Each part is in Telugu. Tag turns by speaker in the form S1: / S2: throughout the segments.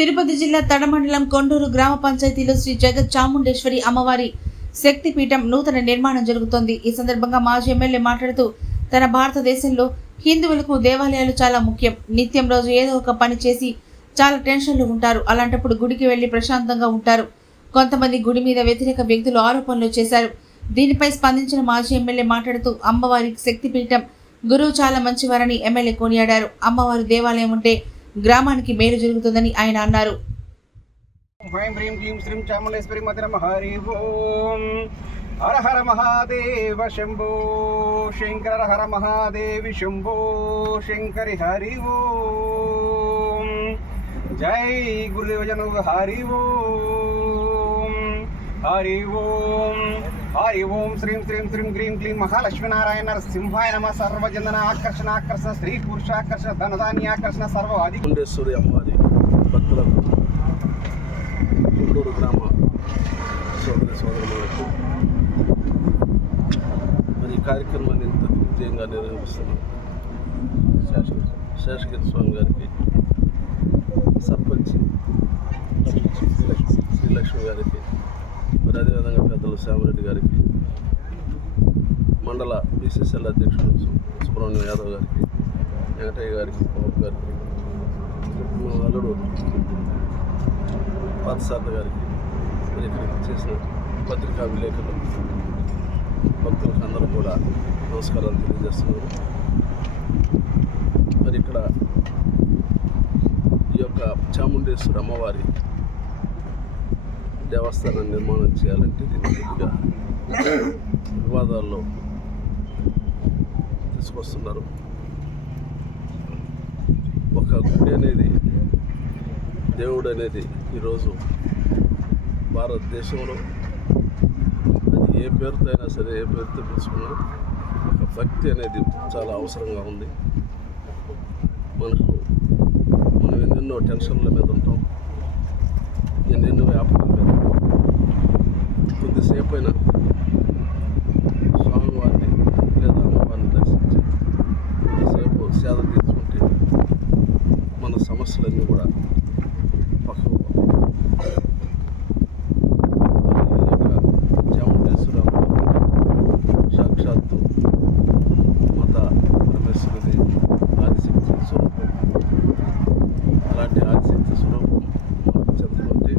S1: తిరుపతి జిల్లా తడమండలం కొండూరు గ్రామ పంచాయతీలో శ్రీ జగత్ చాముండేశ్వరి అమ్మవారి శక్తిపీఠం నూతన నిర్మాణం జరుగుతోంది. ఈ సందర్భంగా మాజీ ఎమ్మెల్యే మాట్లాడుతూ తన భారతదేశంలో హిందువులకు దేవాలయాలు చాలా ముఖ్యం. నిత్యం రోజు ఏదో ఒక పని చేసి చాలా టెన్షన్లు ఉంటారు. అలాంటప్పుడు గుడికి వెళ్ళి ప్రశాంతంగా ఉంటారు. కొంతమంది గుడి మీద వ్యతిరేక వ్యక్తులు ఆరోపణలు చేశారు. దీనిపై స్పందించిన మాజీ ఎమ్మెల్యే మాట్లాడుతూ అమ్మవారి శక్తిపీఠం గురువు చాలా మంచివారని ఎమ్మెల్యే కొనియాడారు. అమ్మవారి దేవాలయం ఉంటే గ్రామానికి మేలు జరుగుతుందని ఆయన అన్నారు.
S2: హ్రైం హ్రీం క్లీం శ్రీం చాముండేశ్వరి హరి ఓం. హర హర మహాదేవ శంభో. శంకర హర మహాదేవి శంభో. శంకరి హరి ఓం. జై గురుదేవ జను హరి ఓం. హరి ఓం హరి ఓం శ్రీం శ్రీం శ్రీం గ్రీం క్లీం మహాలక్ష్మీనారాయణ నరసింహాయ నమ సర్వజన ఆకర్షణ ఆకర్షణ స్త్రీ పురుషాకర్షణ ధనధాన్యాకర్షణ సర్వ అధి
S3: చాముండేశ్వరి అమ్మవారి భక్తులకు గుంటూరు గ్రామ సోదరి సోదరులకు మరి ఈ కార్యక్రమాన్ని ఇంత దిగ్విజయంగా నిర్వహిస్తున్నాం శేషగిరి స్వామి గారికి సర్పంచ్ శ్రీలక్ష్మి గారికి మరి అదేవిధంగా పెద్దలు శ్యామరెడ్డి గారికి మండల బీసీసీఎల్ అధ్యక్షుడు సుబ్రహ్మణ్యం యాదవ్ గారికి వెంకటయ్య గారికి బాబు గారికి మా అల్లుడు పాతసార్థ గారికి మరి ఇక్కడికి చేసిన పత్రికా విలేకరులు భక్తులకు అందరూ కూడా నమస్కారాలు తెలియజేస్తున్నారు. మరి ఇక్కడ ఈ యొక్క చాముండేశ్వరి అమ్మవారి దేవస్థానం నిర్మాణం చేయాలంటే దీన్ని వివాదాల్లో తీసుకొస్తున్నారు. ఒక గుడి అనేది దేవుడు అనేది ఈరోజు భారతదేశంలో అది ఏ పేరుతో అయినా సరే ఏ పేరుతో పిలుచుకున్నా ఒక భక్తి అనేది చాలా అవసరంగా ఉంది. మనకు మనం ఎన్నెన్నో టెన్షన్ల మీద ఉంటాం. ఎన్నెన్నో వ్యాపారాల కొద్దిసేపు తీసుకుంటే మన సమస్యలన్నీ కూడా పక్కకు మరి ఈ యొక్క సాక్షాత్తు మత పరమేశ్వరుడి ఆదిశక్తి స్వరూపం. అలాంటి ఆదిశక్తి స్వరూపం మనకు చెందుకుంటే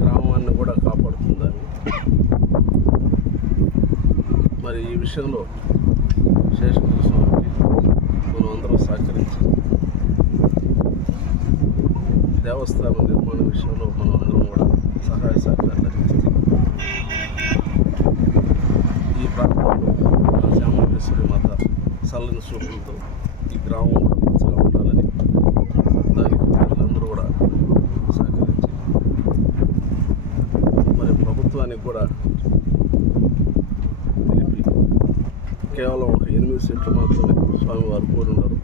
S3: గ్రామాన్ని కూడా కాపాడుతుందని. మరి ఈ విషయంలో శేషగిరి స్వామికి మనం అందరం సహకరించి దేవస్థానం నిర్మాణ విషయంలో మనం అందరం కూడా సహాయ సహకారాలు అందిస్తే ఈ ప్రాంతంలో ఆ శ్యామేశ్వరి మాత చల్లని చూపులతో ఈ గ్రామం కూడా మంచిగా ఉండాలని దానికి ప్రజలందరూ కూడా సహకరించి మరి ప్రభుత్వానికి కూడా తెలిపి కేవలం ఒక ఎనిమిది సెంట్లు మాత్రమే స్వామివారు కోరి ఉన్నారు